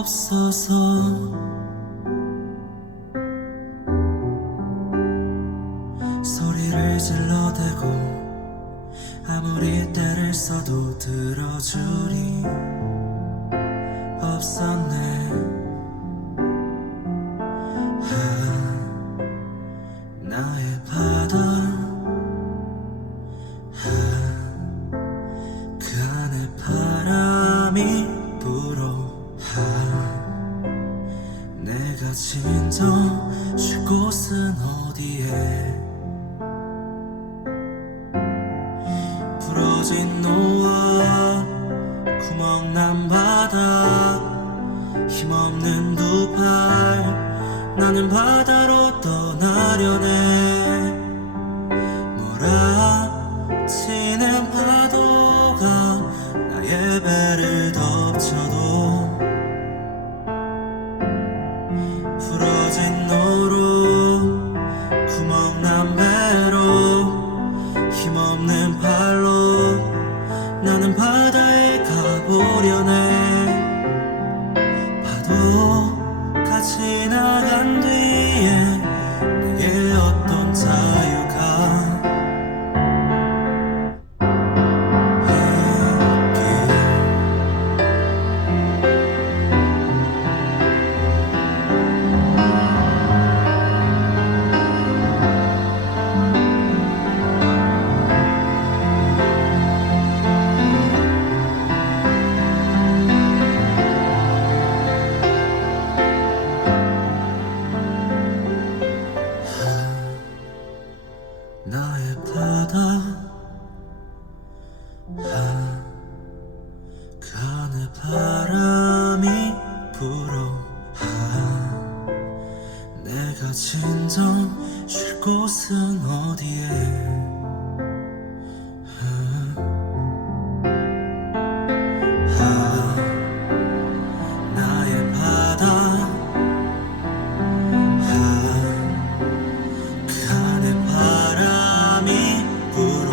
없어서 소리를 질러대고 아무리 때를 써도 들어줄이 없었네. 나의 바다, 그 안에 바람이 불어. 내가 진정 쉴 곳은 어디에? 부러진 노아, 구멍난 바다, 힘없는 두 팔, 나는 바다로 떠나려네. 몰아치는 파도가 나의 배를 덮쳐도 부러진 노로, 구멍난 배로, 힘없는 팔로 나는 바다에 가보려네. 파도가 지나간 뒤에 내게 어떤 자유가 나의 바다, 그 안에 바람이 불어. 내가 진정 쉴 곳은 어디에? 나의 바다, 그 안에 바람이 불어.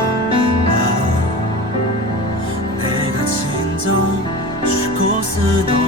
내가 진정 쉴 곳은 어디에?